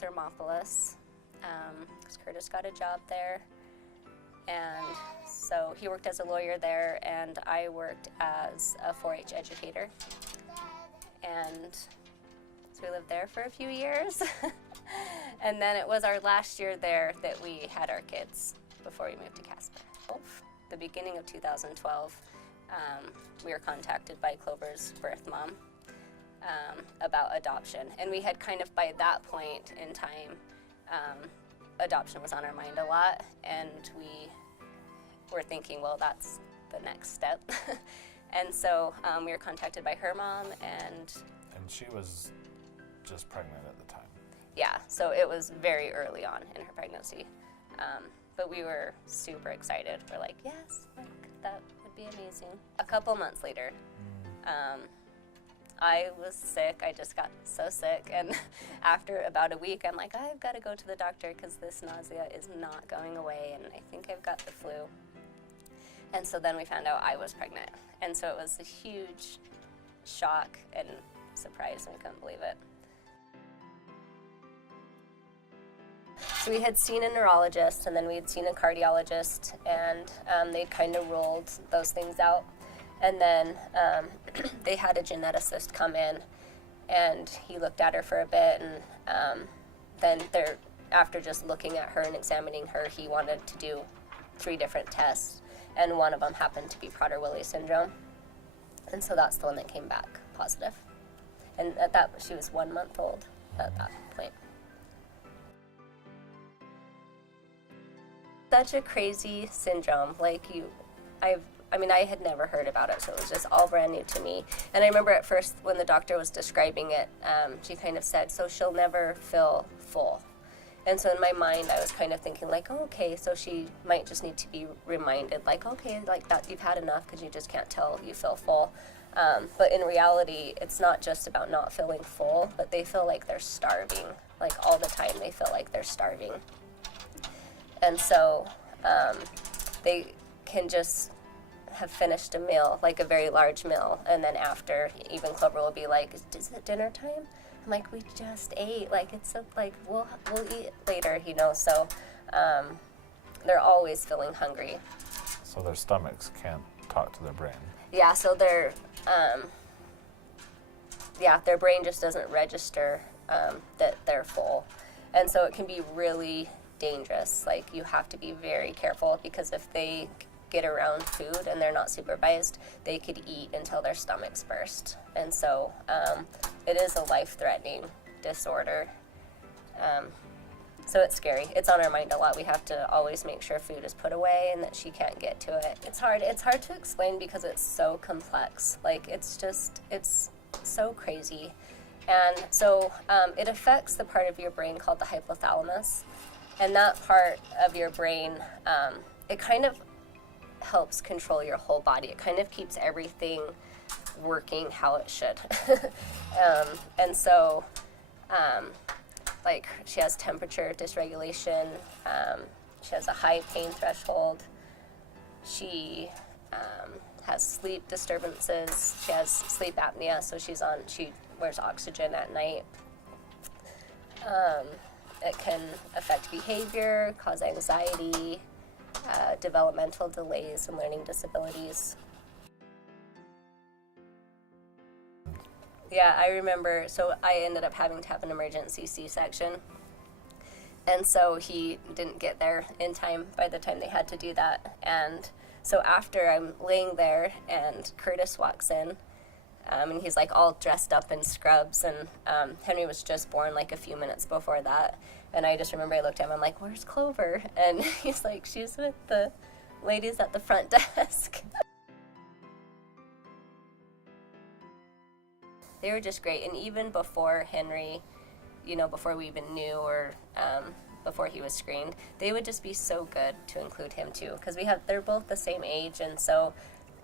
Thermopolis, because Curtis got a job there. And so he worked as a lawyer there, and I worked as a 4-H educator. And so we lived there for a few years. And then it was our last year there that we had our kids before we moved to Casper. The beginning of 2012, we were contacted by Clover's birth mom about adoption. And we had kind of, by that point in time, adoption was on our mind a lot, and we were thinking, well, that's the next step. And so we were contacted by her mom, and she was just pregnant at the time. Yeah, so it was very early on in her pregnancy. But we were super excited. We're like, yes, like, that would be amazing. A couple months later, I was sick. I just got so sick. And after about a week, I'm like, I've got to go to the doctor because this nausea is not going away, and I think I've got the flu. And so then we found out I was pregnant. And so it was a huge shock and surprise, and we couldn't believe it. So we had seen a neurologist, and then we had seen a cardiologist, and they kind of ruled those things out. And then they had a geneticist come in, and he looked at her for a bit, and then after just looking at her and examining her, he wanted to do 3 different tests, and one of them happened to be Prader-Willi syndrome. And so that's the one that came back positive. And at that, she was 1 month old at that point. Such a crazy syndrome. I had never heard about it, so it was just all brand new to me. And I remember at first when the doctor was describing it, she kind of said, so she'll never feel full. And so in my mind, I was kind of thinking like, oh, okay, so she might just need to be reminded, like, okay, like that you've had enough because you just can't tell you feel full. But in reality, it's not just about not feeling full, but they feel like they're starving. Like all the time they feel like they're starving. And so they can just have finished a meal, like a very large meal, and then after, even Clover will be like, is it dinner time? I'm like, we just ate. Like, it's like, we'll eat later, so they're always feeling hungry. So their stomachs can't talk to their brain. Yeah, so their brain just doesn't register that they're full. And so it can be really dangerous. Like, you have to be very careful, because if they get around food and they're not supervised, they could eat until their stomachs burst. And so it is a life-threatening disorder. So it's scary. It's on our mind a lot. We have to always make sure food is put away and that she can't get to it. It's hard to explain because it's so complex. Like, it's so crazy. And so it affects the part of your brain called the hypothalamus. And that part of your brain, it kind of helps control your whole body. It kind of keeps everything working how it should. And so, like, she has temperature dysregulation. She has a high pain threshold. She has sleep disturbances. She has sleep apnea, so she wears oxygen at night. It can affect behavior, cause anxiety, developmental delays, and learning disabilities. Yeah, I remember, so I ended up having to have an emergency C-section. And so he didn't get there in time by the time they had to do that. And so after I'm laying there and Curtis walks in, and he's like all dressed up in scrubs, and Henry was just born like a few minutes before that. And I just remember I looked at him, I'm like, where's Clover? And he's like, she's with the ladies at the front desk. They were just great. And even before Henry, before we even knew, or before he was screened, they would just be so good to include him too. Because they're both the same age, and so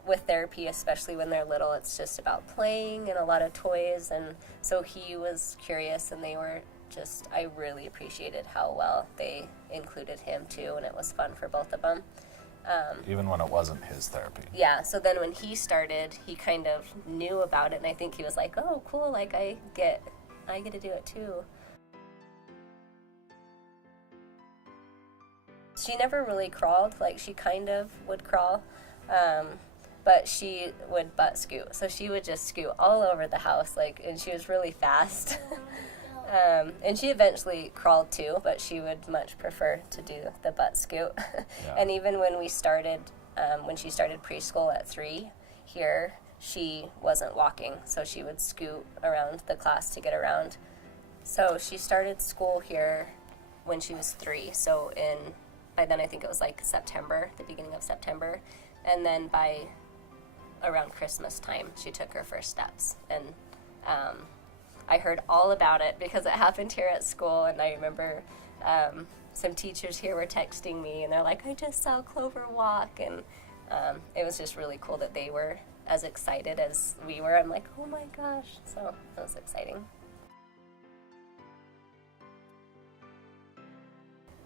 with therapy, especially when they're little, it's just about playing and a lot of toys. And so he was curious, and they were just, I really appreciated how well they included him too, and it was fun for both of them. Even when it wasn't his therapy. Yeah, so then when he started, he kind of knew about it, and I think he was like, oh, cool, like I get to do it too. She never really crawled. Like, she kind of would crawl, but she would butt scoot. So she would just scoot all over the house, like, and she was really fast. And she eventually crawled too, but she would much prefer to do the butt scoot. Yeah. And even when we started, when she started preschool at 3 here, she wasn't walking, so she would scoot around the class to get around. So she started school here when she was 3. So by then I think it was like September, the beginning of September, and then by around Christmas time, she took her first steps. And I heard all about it because it happened here at school, and I remember some teachers here were texting me, and they're like, I just saw Clover walk, and it was just really cool that they were as excited as we were. I'm like, oh my gosh, so that was exciting.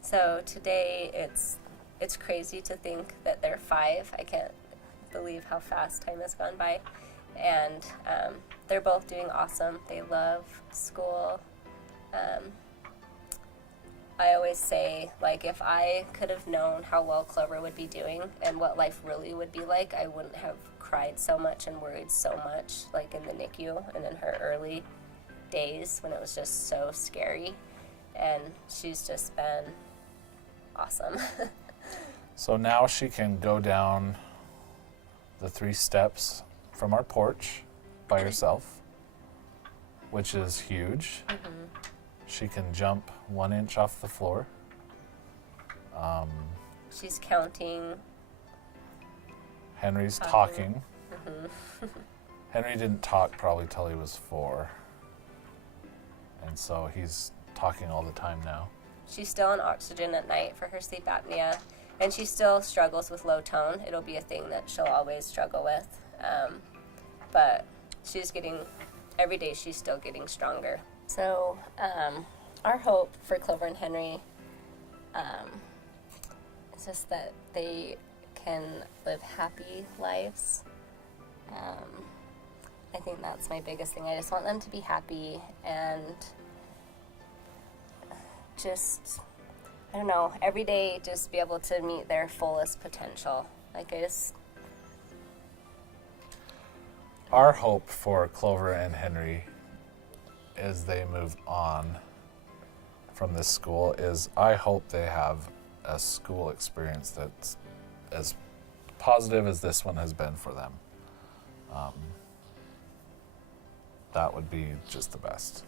So today it's crazy to think that they're 5. I can't believe how fast time has gone by. And they're both doing awesome. They love school. I always say, like, if I could have known how well Clover would be doing and what life really would be like, I wouldn't have cried so much and worried so much, like in the NICU and in her early days when it was just so scary. And she's just been awesome. So now she can go down the 3 steps from our porch by herself, which is huge. Mm-hmm. She can jump 1 inch off the floor. She's counting. Henry's talking. Mm-hmm. Henry didn't talk probably till he was 4. And so he's talking all the time now. She's still on oxygen at night for her sleep apnea, and she still struggles with low tone. It'll be a thing that she'll always struggle with. But she's every day she's still getting stronger. So our hope for Clover and Henry is just that they can live happy lives. I think that's my biggest thing. I just want them to be happy and just, I don't know, every day just be able to meet their fullest potential. Like, Our hope for Clover and Henry as they move on from this school is I hope they have a school experience that's as positive as this one has been for them. That would be just the best.